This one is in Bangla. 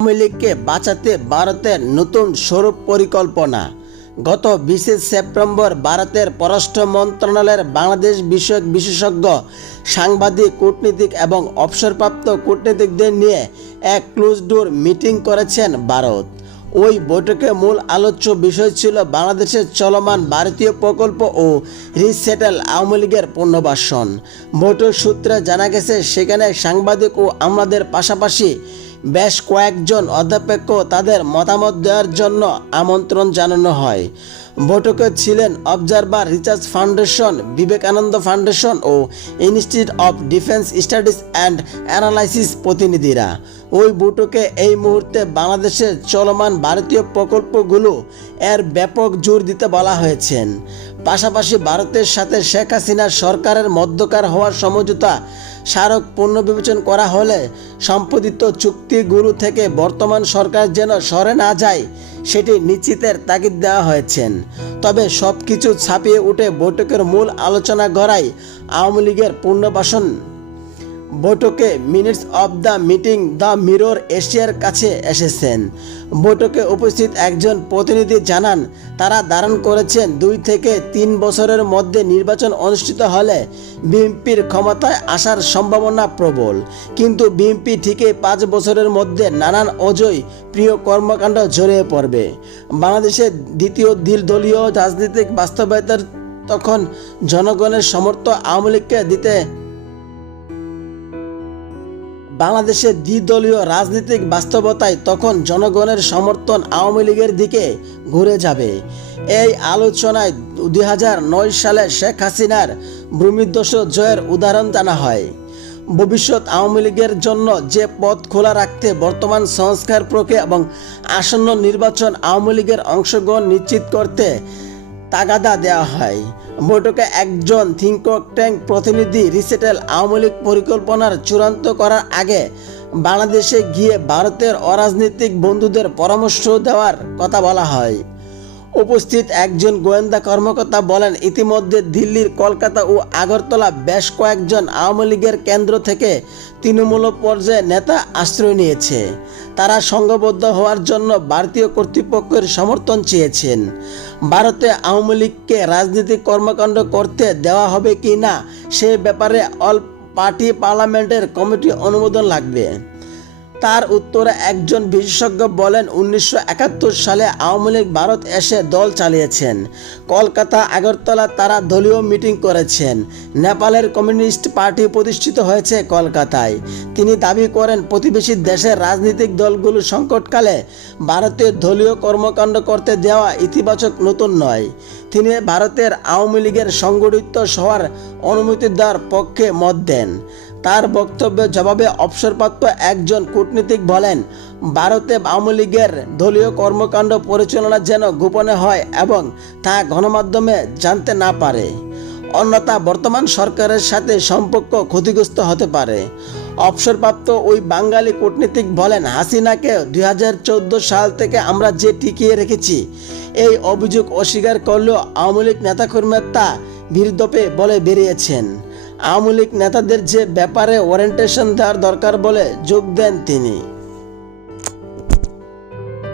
আওয়ামী লীগকে বাঁচাতে ভারতের নতুন স্বরূপ পরিকল্পনা। গত 20 সেপ্টেম্বর ভারতের পররাষ্ট্র মন্ত্রণালয়ের বাংলাদেশ বিষয়ক বিশেষজ্ঞ, সাংবাদিক, কূটনীতিক এবং অবসরপ্রাপ্ত কূটনীতিকদের নিয়ে এক ক্লোজ ডোর মিটিং করেছেন ভারত। ওই বৈঠকে মূল আলোচ্য বিষয় ছিল বাংলাদেশের চলমান ভারতীয় প্রকল্প ও রিসেটেল আওয়ামী লীগের পুনর্বাসন। বৈঠক সূত্রে জানা গেছে, সেখানে সাংবাদিক ও আমলাদের পাশাপাশি বেশ কয়েকজন অধ্যাপককে তাদের মতামত দেওয়ার জন্য আমন্ত্রণ জানানো হয়। বৈঠকে ছিলেন observer research foundation, Vivekananda foundation ও institute of defence studies and analysis প্রতিনিধিরা। ওই বৈঠকে এই মুহূর্তে বাংলাদেশের চলমান ভারতীয় প্রকল্পগুলো এর ব্যাপক জোর দিতে বলা হয়েছে। পাশাপাশি ভারতের সাথে শেখ হাসিনার সরকারের মধ্যকার হওয়ার সমঝোতা স্মারক পুনর্বিবেচন করা হলে সম্পাদিত চুক্তিগুলো থেকে বর্তমান সরকার যেন সরে না যায় সেটি নিশ্চিতের তাগিদ দেওয়া হয়েছে। তবে সব কিছু ছাপিয়ে উঠে বৈঠকের মূল আলোচনা গড়ায় আওয়ামী লীগের পুনর্বাসন। বৈঠকে minutes of the meeting the mirror এশিয়ার কাছে এসেছেন। বৈঠকে উপস্থিত একজন প্রতিনিধি জানান, তারা ধারণ করেছেন 2 থেকে 3 বছরের মধ্যে নির্বাচন অনুষ্ঠিত হলে বিএনপির ক্ষমতায় আসার সম্ভাবনা প্রবল, কিন্তু বিএনপি ঠিকই 5 বছরের মধ্যে নানান অজয় প্রিয় কর্মকাণ্ড জড়িয়ে পড়বে। বাংলাদেশের দ্বিতীয় দলীয় রাজনৈতিক বাস্তবতার তখন জনগণের সমর্থন আওয়ামী লীগকে দিতে বাংলাদেশের দ্বিদলীয় রাজনৈতিক বাস্তবতায় তখন জনগণের সমর্থন আওয়ামী লীগের দিকে ঘুরে যাবে। এই আলোচনায় 2009 সালে শেখ হাসিনার ভূমিধ্বস জয়ের উদাহরণ জানা হয়। ভবিষ্যৎ আওয়ামী লীগের জন্য যে পথ খোলা রাখতে বর্তমান সংস্কার প্রক্রিয়া এবং আসন্ন নির্বাচন আওয়ামী লীগের অংশগ্রহণ নিশ্চিত করতে তাগাদা দেওয়া হয়। বৈঠকে একজন থিঙ্ক ট্যাঙ্ক প্রতিনিধি রিসেটেল আওয়ামী লীগ পরিকল্পনার চূড়ান্ত করার আগে বাংলাদেশে গিয়ে ভারতের অরাজনৈতিক বন্ধুদের পরামর্শ দেওয়ার কথা বলা হয়। উপস্থিত একজন গোয়েন্দা কর্মকর্তা বলেন, ইতিমধ্যে দিল্লির, কলকাতা ও আগরতলা বেশ কয়েকজন আওয়ামী লীগের কেন্দ্র থেকে তৃণমূল পর্যায়ে নেতা আশ্রয় নিয়েছে। তারা সংঘবদ্ধ হওয়ার জন্য ভারতীয় কর্তৃপক্ষের সমর্থন চেয়েছেন। ভারতে আওয়ামী লীগকে রাজনৈতিক কর্মকাণ্ড করতে দেওয়া হবে কি না সে ব্যাপারে অল পার্টি পার্লামেন্টের কমিটি অনুমোদন লাগবে। তার উত্তরে একজন বিশেষজ্ঞ বলেন, 1971 সালে আওয়ামী লীগ ভারত এসে দল চালিয়েছেন। কলকাতা, আগরতলা তারা দলীয় মিটিং করেছেন। নেপালের কমিউনিস্ট পার্টি প্রতিষ্ঠিত হয়েছে কলকাতায়। তিনি দাবি করেন, প্রতিবেশী দেশের রাজনৈতিক দলগুলো সংকটকালে ভারতে দলীয় কর্মকাণ্ড করতে দেওয়া ইতিবাচক নতুন নয়। তিনি ভারতের আওয়ামী লীগের সংগঠিত হওয়ার অনুমতি দেওয়ার পক্ষে মত দেন। তার বক্তব্যের জবাবে অবসরপ্রাপ্ত একজন কূটনীতিক বলেন, ভারতে আওয়ামী লীগের দলীয় কর্মকাণ্ড পরিচালনা যেন গোপনে হয় এবং তা গণমাধ্যমে জানতে না পারে, অন্যথা বর্তমান সরকারের সাথে সম্পর্ক ক্ষতিগ্রস্ত হতে পারে। অবসরপ্রাপ্ত ওই বাঙালি কূটনীতিক বলেন, হাসিনাকে 2014 সাল থেকে আমরা যে টিকিয়ে রেখেছি, এই অভিযোগ অস্বীকার করলেও আওয়ামী লীগ নেতাকর্মীরা তা বিরুদ্ধে বলে বেরিয়েছেন। আওয়ামী লীগ নেতাদের যে ব্যাপারে ওরিয়েন্টেশন দেওয়ার দরকার বলে যোগ দেন তিনি।